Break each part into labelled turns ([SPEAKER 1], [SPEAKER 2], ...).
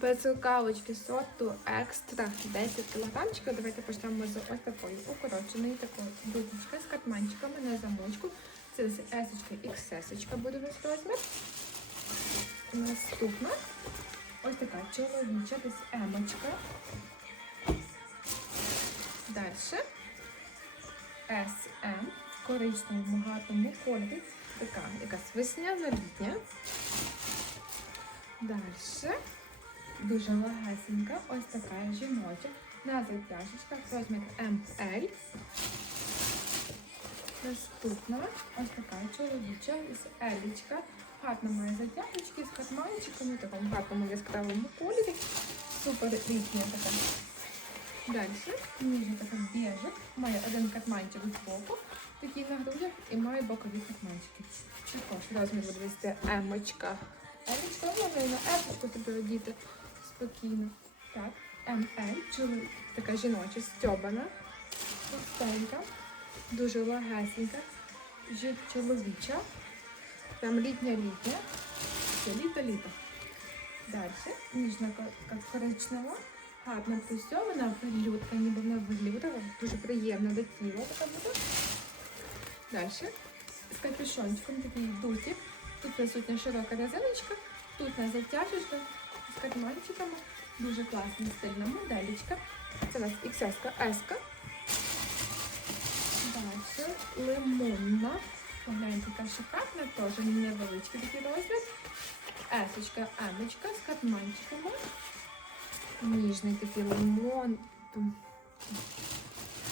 [SPEAKER 1] Безрукавочки сорту екстра 10 кг. Давайте почнемо з ось такої укороченої такої дудочки з катманчиками на замочку. Це з есочка XS буде весь розмір. Наступна ось така чоловіча, десь емочка. Далі SM в коричневому гарному кольорі. Така якась весняна літня. Далі дуже легесенька, ось така жіноча. На затяжечках розмір ML. Наступна ось така чоловіча з елічка. Гарно має затяжечки з карманчиками, в такому гарному яскравому кольорі. Супер літня така. Далі ніжна така біжик. Має один карманчик з боку, такий на грудях, і має бокові карманчики. Також розмір буде вести емочка. Емочка можна і на епочку собі одіти спокійно. Так, МЛ, чоловік, така жіноча, стьобана, пустенька, дуже легесенька, жі- чоловіча, прям літня-літня. Це літо-літо. Далі ніжна коричнева, гарно пристьобана, велюдка, ніби вона велюдова, дуже приємна до тіла така буде. Далі з капюшончиком такий дутик. Тут присутня широка резиночка, тут на затяжечка з карманчиками. Дуже класна стильна моделечка. Це у нас XS, S. Далі лимонна. Погляньте, яка шикарна, теж невеличкий такий розмір. Есочка, емочка з карманчиками. Ніжний такий лимон. Тум.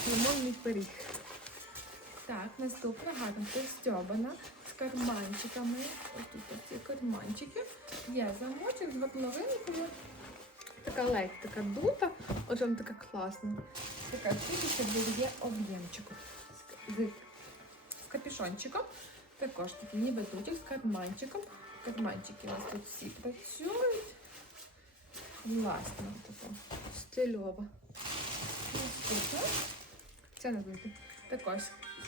[SPEAKER 1] Лимонний пиріг. Так, наступна гарно пристьобана з карманчиками. Ось тут ці карманчики. Є замочок з горловинкою. Така ледь, така дута, от вам така класна. Така тільки де є об'ємчику. З, капюшончиком. Також такий ніби дутик з карманчиком. Карманчики у нас тут всі працюють. Власне, така стильова. Наступна. Це не. Також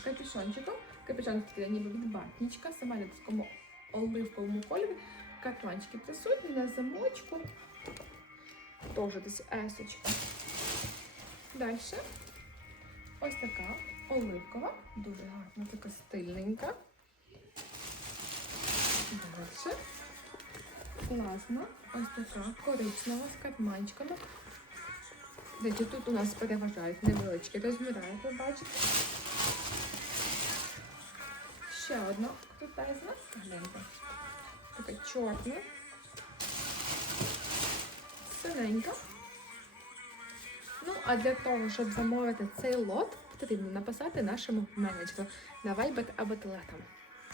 [SPEAKER 1] капюшончиком. Капюшон такий ніби від батнічка, сама в такому оливковому кольорі. Карманчики присутні на замочку. Теж десь есочка. Далі. Ось така оливкова, дуже гарна, така стильненька. Далі. Класна. Ось така коричнева з карманчиками. Дивіться, тут у нас переважають невеличкі розміри, як ви бачите. Ще одна крутезна. Гляньте. Така чорна. Синенька. Ну, а для того, щоб замовити цей лот, потрібно написати нашому менеджеру на Viber або Telegram.